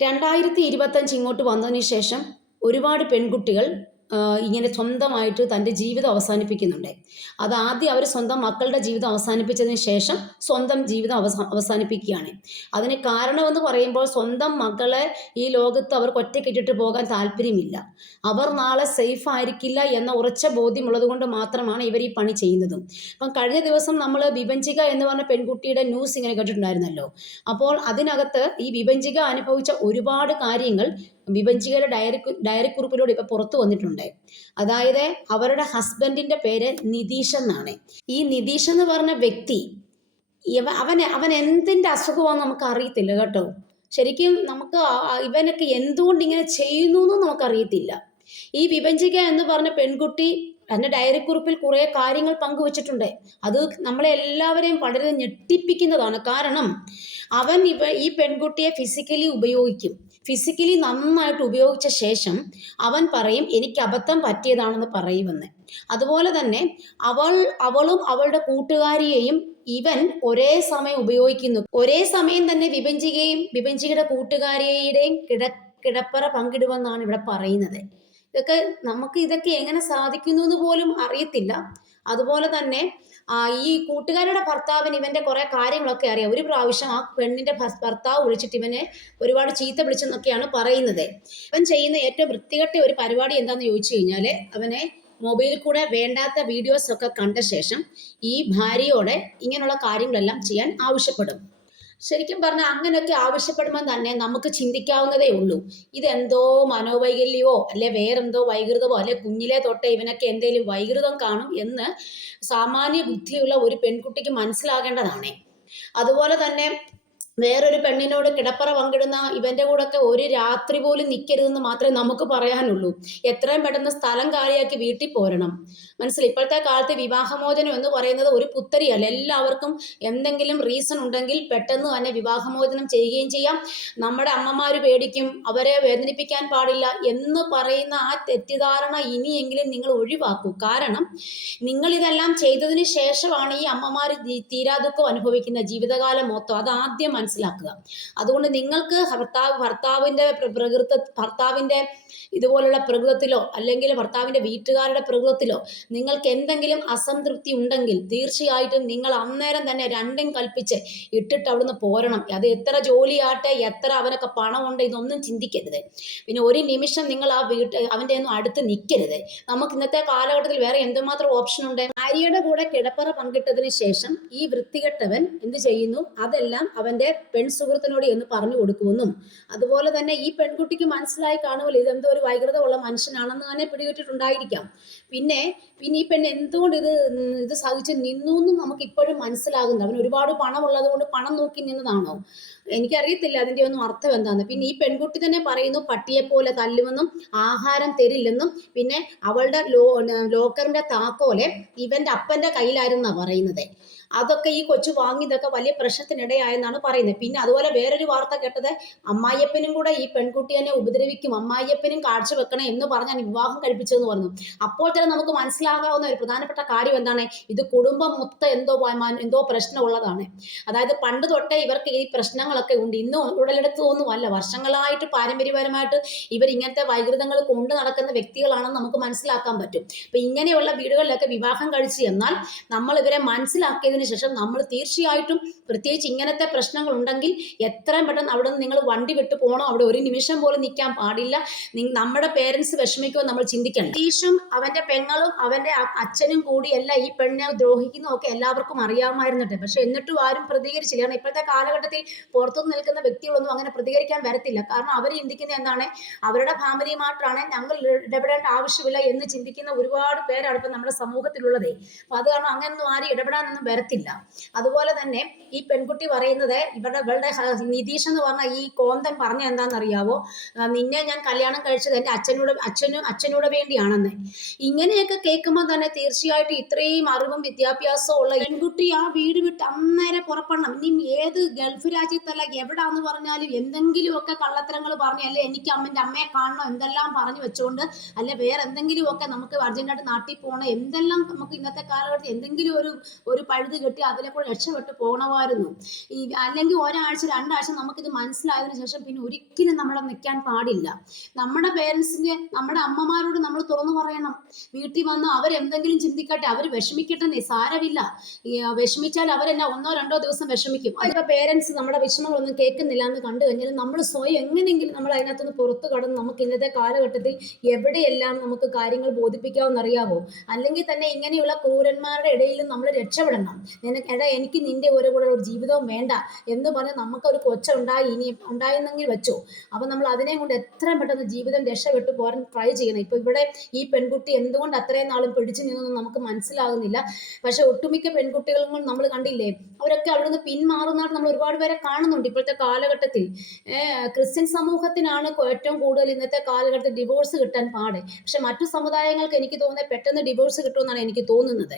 രണ്ടായിരത്തി ഇരുപത്തഞ്ച് ഇങ്ങോട്ട് വന്നതിന് ശേഷം ഒരുപാട് പെൺകുട്ടികൾ ഇങ്ങനെ സ്വന്തമായിട്ട് തന്റെ ജീവിതം അവസാനിപ്പിക്കുന്നുണ്ട്. അത് ആദ്യം അവർ സ്വന്തം മക്കളുടെ ജീവിതം അവസാനിപ്പിച്ചതിന് ശേഷം സ്വന്തം ജീവിതം അവസാ അവസാനിപ്പിക്കുകയാണ്. അതിന് കാരണമെന്ന് പറയുമ്പോൾ സ്വന്തം മക്കളെ ഈ ലോകത്ത് അവർക്ക് ഒറ്റക്കിട്ടിട്ട് പോകാൻ താല്പര്യമില്ല. അവർ നാളെ സേഫ് ആയിരിക്കില്ല എന്ന ഉറച്ച ബോധ്യമുള്ളത് കൊണ്ട് മാത്രമാണ് ഇവർ ഈ പണി ചെയ്യുന്നതും. അപ്പം കഴിഞ്ഞ ദിവസം നമ്മൾ വിഭജിക എന്ന് പറഞ്ഞ പെൺകുട്ടിയുടെ ന്യൂസ് ഇങ്ങനെ കേട്ടിട്ടുണ്ടായിരുന്നല്ലോ. അപ്പോൾ അതിനകത്ത് ഈ വിഭജിക അനുഭവിച്ച ഒരുപാട് കാര്യങ്ങൾ വിഭജികയുടെ ഡയറി ഡയറി കുറിപ്പിലൂടെ ഇപ്പൊ പുറത്തു വന്നിട്ടുണ്ട്. അതായത് അവരുടെ ഹസ്ബൻഡിന്റെ പേര് നിതീഷ് എന്നാണ്. ഈ നിതീഷ് എന്ന് പറഞ്ഞ വ്യക്തി അവൻ അവൻ എന്തിന്റെ അസുഖമാണെന്ന് നമുക്ക് അറിയത്തില്ല കേട്ടോ. ശരിക്കും നമുക്ക് ഇവനൊക്കെ എന്തുകൊണ്ട് ഇങ്ങനെ ചെയ്യുന്നു എന്ന് നമുക്കറിയത്തില്ല ഈ വിഭജിക എന്ന് പറഞ്ഞ പെൺകുട്ടി തന്റെ ഡയറി കുറിപ്പിൽ കുറേ കാര്യങ്ങൾ പങ്കുവച്ചിട്ടുണ്ട്. അത് നമ്മളെ എല്ലാവരെയും വളരെ ഞെട്ടിപ്പിക്കുന്നതാണ്. കാരണം അവൻ ഇവ ഈ പെൺകുട്ടിയെ ഫിസിക്കലി ഉപയോഗിക്കും. ഫിസിക്കലി നന്നായിട്ട് ഉപയോഗിച്ച ശേഷം അവൻ പറയും എനിക്ക് അബദ്ധം പറ്റിയതാണെന്ന് പറയുമെന്ന്. അതുപോലെ തന്നെ അവൾ അവളും അവളുടെ കൂട്ടുകാരിയെയും ഇവൻ ഒരേ സമയം ഉപയോഗിക്കുന്നു. ഒരേ സമയം തന്നെ വിഭജികയും വിഭജികയുടെ കൂട്ടുകാരിയുടെയും കിട കിടപ്പറ പങ്കിടുമെന്നാണ് ഇവിടെ പറയുന്നത്. ഇതൊക്കെ നമുക്ക് ഇതൊക്കെ എങ്ങനെ സാധിക്കുന്നു എന്ന് പോലും അറിയത്തില്ല. അതുപോലെ തന്നെ ഈ കൂട്ടുകാരുടെ ഭർത്താവിന് ഇവന്റെ കുറെ കാര്യങ്ങളൊക്കെ അറിയാം. ഒരു പ്രാവശ്യം ആ പെണ്ണിന്റെ ഭർത്താവ് വിളിച്ചിട്ട് ഇവനെ ഒരുപാട് ചീത്ത വിളിച്ചെന്നൊക്കെയാണ് പറയുന്നത്. ഇവൻ ചെയ്യുന്ന ഏറ്റവും വൃത്തികെട്ട ഒരു പരിപാടി എന്താണെന്ന് ചോദിച്ചു കഴിഞ്ഞാൽ അവനെ മൊബൈലിൽ കൂടെ വേണ്ടാത്ത വീഡിയോസ് ഒക്കെ കണ്ട ശേഷം ഈ ഭാര്യയോടെ ഇങ്ങനെയുള്ള കാര്യങ്ങളെല്ലാം ചെയ്യാൻ ആവശ്യപ്പെടും. ശരിക്കും പറഞ്ഞാൽ അങ്ങനെയൊക്കെ ആവശ്യപ്പെടുമ്പോൾ തന്നെ നമുക്ക് ചിന്തിക്കാവുന്നതേ ഉള്ളൂ. ഇതെന്തോ മനോവൈകല്യമോ അല്ലെ വേറെന്തോ വൈകൃതമോ അല്ലെ കുഞ്ഞിലെ തൊട്ടേ ഇവനൊക്കെ എന്തെങ്കിലും വൈകൃതം കാണും എന്ന് സാമാന്യ ബുദ്ധിയുള്ള ഒരു പെൺകുട്ടിക്ക് മനസ്സിലാകേണ്ടതാണ്. അതുപോലെ തന്നെ വേറൊരു പെണ്ണിനോട് കിടപ്പറ പങ്കിടുന്ന ഇവന്റെ കൂടെ ഒരു രാത്രി പോലും നിൽക്കരുതെന്ന് മാത്രമേ നമുക്ക് പറയാനുള്ളൂ. എത്രയും പെട്ടെന്ന് സ്ഥലം കാലിയാക്കി വീട്ടിൽ പോരണം. മനസ്സിലായി? ഇപ്പോഴത്തെ കാലത്ത് വിവാഹമോചനം എന്ന് പറയുന്നത് ഒരു പുത്തരിയല്ല. എല്ലാവർക്കും എന്തെങ്കിലും റീസൺ ഉണ്ടെങ്കിൽ പെട്ടെന്ന് തന്നെ വിവാഹമോചനം ചെയ്യുകയും ചെയ്യാം. നമ്മുടെ അമ്മമാർ പേടിക്കും അവരെ വേദനിപ്പിക്കാൻ പാടില്ല എന്ന് പറയുന്ന ആ തെറ്റിദ്ധാരണ ഇനിയെങ്കിലും നിങ്ങൾ ഒഴിവാക്കൂ. കാരണം നിങ്ങൾ ഇതെല്ലാം ചെയ്തതിന് ശേഷമാണ് ഈ അമ്മമാർ തീരാ ദുഃഖം അനുഭവിക്കുന്ന ജീവിതകാലം മൊത്തം. അത് ആദ്യം മനസ്സിലാക്കുക. അതുകൊണ്ട് നിങ്ങൾക്ക് ഭർത്താവ് ഭർത്താവിന്റെ പ്രകൃത ഭർത്താവിന്റെ ഇതുപോലുള്ള പ്രകൃതത്തിലോ അല്ലെങ്കിൽ ഭർത്താവിന്റെ വീട്ടുകാരുടെ പ്രകൃതത്തിലോ നിങ്ങൾക്ക് എന്തെങ്കിലും അസംതൃപ്തി ഉണ്ടെങ്കിൽ തീർച്ചയായിട്ടും നിങ്ങൾ അന്നേരം തന്നെ രണ്ടും കൽപ്പിച്ച് ഇട്ടിട്ട് അവിടുന്ന് പോരണം. അത് എത്ര ജോലിയാട്ടെ എത്ര അവനൊക്കെ പണമുണ്ട് ഇതൊന്നും ചിന്തിക്കരുത്. പിന്നെ ഒരു നിമിഷം നിങ്ങൾ ആ വീട്ട് അവന്റെ ഒന്നും അടുത്ത് നിൽക്കരുത്. നമുക്ക് ഇന്നത്തെ കാലഘട്ടത്തിൽ വേറെ എന്തുമാത്രം ഓപ്ഷൻ ഉണ്ട്? ഭാര്യയുടെ കൂടെ കിടപ്പറ പങ്കിട്ടതിന് ശേഷം ഈ വൃത്തികെട്ടവൻ എന്ത് ചെയ്യുന്നു? അതെല്ലാം അവന്റെ പെൺസുഹൃത്തിനോട് എന്ന് പറഞ്ഞു കൊടുക്കുമെന്നും അതുപോലെ തന്നെ ഈ പെൺകുട്ടിക്ക് മനസ്സിലായി കാണുമല്ലോ ഇതെന്തോ ഒരു വൈകൃതമുള്ള മനുഷ്യനാണെന്ന് തന്നെ പിടികിട്ടിട്ടുണ്ടായിരിക്കാം പിന്നെ പിന്നെ ഈ പെണ്ണ് എന്തുകൊണ്ട് ഇത് ഇത് സഹിച്ച് നിന്നു എന്നും നമുക്ക് ഇപ്പോഴും മനസ്സിലാകുന്നു അവൻ ഒരുപാട് പണമുള്ളത് കൊണ്ട് പണം നോക്കി നിന്നതാണോ? എനിക്കറിയത്തില്ല അതിന്റെ ഒന്നും അർത്ഥം എന്താന്ന്. പിന്നെ ഈ പെൺകുട്ടി തന്നെ പറയുന്നു പട്ടിയെ പോലെ തല്ലുമെന്നും ആഹാരം തരില്ലെന്നും. പിന്നെ അവളുടെ ലോ ലോക്കറിന്റെ താക്കോലെ ഇവന്റെ അപ്പന്റെ കയ്യിലായിരുന്നാ പറയുന്നത്. അതൊക്കെ ഈ കൊച്ചു വാങ്ങിയതൊക്കെ വലിയ പ്രശ്നത്തിനിടയായെന്നാണ് പറയുന്നത്. പിന്നെ അതുപോലെ വേറൊരു വാർത്ത കേട്ടത് അമ്മായിയപ്പനും കൂടെ ഈ പെൺകുട്ടിയെ ഉപദ്രവിക്കും അമ്മായിയപ്പനും കാഴ്ച വെക്കണം എന്ന് പറഞ്ഞാണ് വിവാഹം കഴിപ്പിച്ചതെന്ന് പറഞ്ഞു. അപ്പോൾ തന്നെ നമുക്ക് മനസ്സിലാകാവുന്ന ഒരു പ്രധാനപ്പെട്ട കാര്യം എന്താണ്? ഇത് കുടുംബം മൊത്തം എന്തോ എന്തോ പ്രശ്നമുള്ളതാണ്. അതായത് പണ്ട് തൊട്ടേ ഇവർക്ക് ഈ പ്രശ്നങ്ങളൊക്കെ ഉണ്ട്. ഇന്നും ഉടലെടുത്തൊന്നും അല്ല വർഷങ്ങളായിട്ട് പാരമ്പര്യപരമായിട്ട് ഇവർ ഇങ്ങനത്തെ വൈകൃതങ്ങൾ കൊണ്ട് നടക്കുന്ന വ്യക്തികളാണെന്ന് നമുക്ക് മനസ്സിലാക്കാൻ പറ്റും. അപ്പൊ ഇങ്ങനെയുള്ള വീടുകളിലൊക്കെ വിവാഹം കഴിച്ചു എന്നാൽ നമ്മൾ ഇവരെ മനസ്സിലാക്കിയതിന് ശേഷം നമ്മൾ തീർച്ചയായിട്ടും പ്രത്യേകിച്ച് ഇങ്ങനത്തെ പ്രശ്നങ്ങൾ ഉണ്ടെങ്കിൽ എത്രയും പെട്ടെന്ന് അവിടെ നിന്ന് നിങ്ങൾ വണ്ടി വിട്ടു പോകണം. അവിടെ ഒരു നിമിഷം പോലും നിൽക്കാൻ പാടില്ല. നമ്മുടെ പേരൻസ് വിഷമിക്കുമെന്ന് നമ്മൾ ചിന്തിക്കണം തീഷും അവന്റെ പെങ്ങളും അവന്റെ അച്ഛനും കൂടി എല്ലാം ഈ പെണ്ണിനെ ദ്രോഹിക്കുന്നതൊക്കെ എല്ലാവർക്കും അറിയാമായിരുന്നിട്ട്. പക്ഷെ എന്നിട്ടും ആരും പ്രതികരിച്ചില്ല. കാരണം ഇപ്പോഴത്തെ കാലഘട്ടത്തിൽ പുറത്തുനിന്ന് നിൽക്കുന്ന വ്യക്തികളൊന്നും അങ്ങനെ പ്രതികരിക്കാൻ വരത്തില്ല. കാരണം അവർ ചിന്തിക്കുന്ന എന്താണ്? അവരുടെ ഫാമിലിയുമായിട്ടാണ് ഞങ്ങൾ ഇടപെടേണ്ട ആവശ്യമില്ല എന്ന് ചിന്തിക്കുന്ന ഒരുപാട് പേരാണ് ഇപ്പം നമ്മുടെ സമൂഹത്തിലുള്ളത്. അപ്പൊ അത് കാരണം അങ്ങനെ ഒന്നും ആരും ഇടപെടാനൊന്നും വരത്തില്ല. അതുപോലെ തന്നെ ഈ പെൺകുട്ടി പറയുന്നത് ഇവരുടെ ഇവളുടെ നിതീഷ് എന്ന് പറഞ്ഞ ഈ കോന്തൻ പറഞ്ഞ എന്താണെന്നറിയാവോ? നിന്നെ ഞാൻ കല്യാണം കഴിച്ചത് എന്റെ അച്ഛനോട് അച്ഛനും അച്ഛനോട് വേണ്ടിയാണെന്ന്. ഇങ്ങനെയൊക്കെ കേൾക്കുമ്പോൾ തന്നെ തീർച്ചയായിട്ടും ഇത്രയും അറിവും വിദ്യാഭ്യാസവും ഉള്ള പെൺകുട്ടി ആ വീട് വിട്ട് അന്നേരം പുറപ്പെടണം. ഇനി ഏത് ഗൾഫ് രാജ്യത്തല്ല എവിടാന്ന് പറഞ്ഞാലും എന്തെങ്കിലുമൊക്കെ കള്ളത്തരങ്ങൾ പറഞ്ഞു അല്ലെ എനിക്ക് അമ്മന്റെ അമ്മയെ കാണണം എന്തെല്ലാം പറഞ്ഞു വെച്ചുകൊണ്ട് അല്ലെ വേറെ എന്തെങ്കിലുമൊക്കെ നമുക്ക് അർജന്റായിട്ട് നാട്ടിൽ പോകണം എന്തെല്ലാം നമുക്ക് ഇന്നത്തെ കാലഘട്ടത്തിൽ എന്തെങ്കിലും ഒരു ഒരു പഴുത് കഴുത്ത് കെട്ടി അതിലെ കൂടെ രക്ഷപ്പെട്ട് പോകണമായിരുന്നു ഈ അല്ലെങ്കിൽ ഒരാഴ്ച രണ്ടാഴ്ച നമുക്കിത് മനസ്സിലായതിനു ശേഷം പിന്നെ ഒരിക്കലും നമ്മളെ നിൽക്കാൻ പാടില്ല. നമ്മുടെ പേരൻസിന്റെ നമ്മുടെ അമ്മമാരോട് നമ്മൾ തുറന്നു പറയണം. വീട്ടിൽ വന്ന് അവരെന്തെങ്കിലും ചിന്തിക്കട്ടെ അവർ വിഷമിക്കട്ടെ സാരമില്ല. ഈ വിഷമിച്ചാൽ അവരെല്ലാം ഒന്നോ രണ്ടോ ദിവസം വിഷമിക്കും. അതിന്റെ പേരൻസ് നമ്മുടെ വിഷമങ്ങളൊന്നും കേൾക്കുന്നില്ല എന്ന് കണ്ടു കഴിഞ്ഞാൽ നമ്മൾ സ്വയം എങ്ങനെയെങ്കിലും നമ്മൾ അതിനകത്തുനിന്ന് പുറത്തു കടന്ന് നമുക്ക് ഇന്നത്തെ കാലഘട്ടത്തിൽ എവിടെയെല്ലാം നമുക്ക് കാര്യങ്ങൾ ബോധിപ്പിക്കാമെന്ന് അറിയാവോ അല്ലെങ്കിൽ തന്നെ ഇങ്ങനെയുള്ള ക്രൂരന്മാരുടെ ഇടയിൽ നമ്മൾ രക്ഷപ്പെടണം. നിനക്ക് എടാ എനിക്ക് നിന്റെ ഒരു കൂടെ ഒരു ജീവിതവും വേണ്ട എന്ന് പറഞ്ഞ് നമുക്കൊരു കൊച്ച ഉണ്ടായി ഇനി ഉണ്ടായിരുന്നെങ്കിൽ വെച്ചോ. അപ്പം നമ്മൾ അതിനെയും കൊണ്ട് എത്രയും പെട്ടെന്ന് ജീവിതം രക്ഷപ്പെട്ടു പോകാൻ ട്രൈ ചെയ്യണം ഇപ്പം ഇവിടെ ഈ പെൺകുട്ടി എന്തുകൊണ്ട് അത്രയും നാളും പിടിച്ചു നിന്നൊന്നും നമുക്ക് മനസ്സിലാകുന്നില്ല പക്ഷെ ഒട്ടുമിക്ക പെൺകുട്ടികളും നമ്മൾ കണ്ടില്ലേ അവരൊക്കെ അവിടുന്ന് പിന്മാറുന്നതായിട്ട് നമ്മൾ ഒരുപാട് പേരെ കാണുന്നുണ്ട്. ഇപ്പോഴത്തെ കാലഘട്ടത്തിൽ ക്രിസ്ത്യൻ സമൂഹത്തിനാണ് ഏറ്റവും കൂടുതൽ ഇന്നത്തെ കാലഘട്ടത്തിൽ ഡിവോഴ്സ് കിട്ടാൻ പാട്. പക്ഷെ മറ്റു സമുദായങ്ങൾക്ക് എനിക്ക് തോന്നുന്നത് പെട്ടെന്ന് ഡിവോഴ്സ് കിട്ടുമെന്നാണ് എനിക്ക് തോന്നുന്നത്.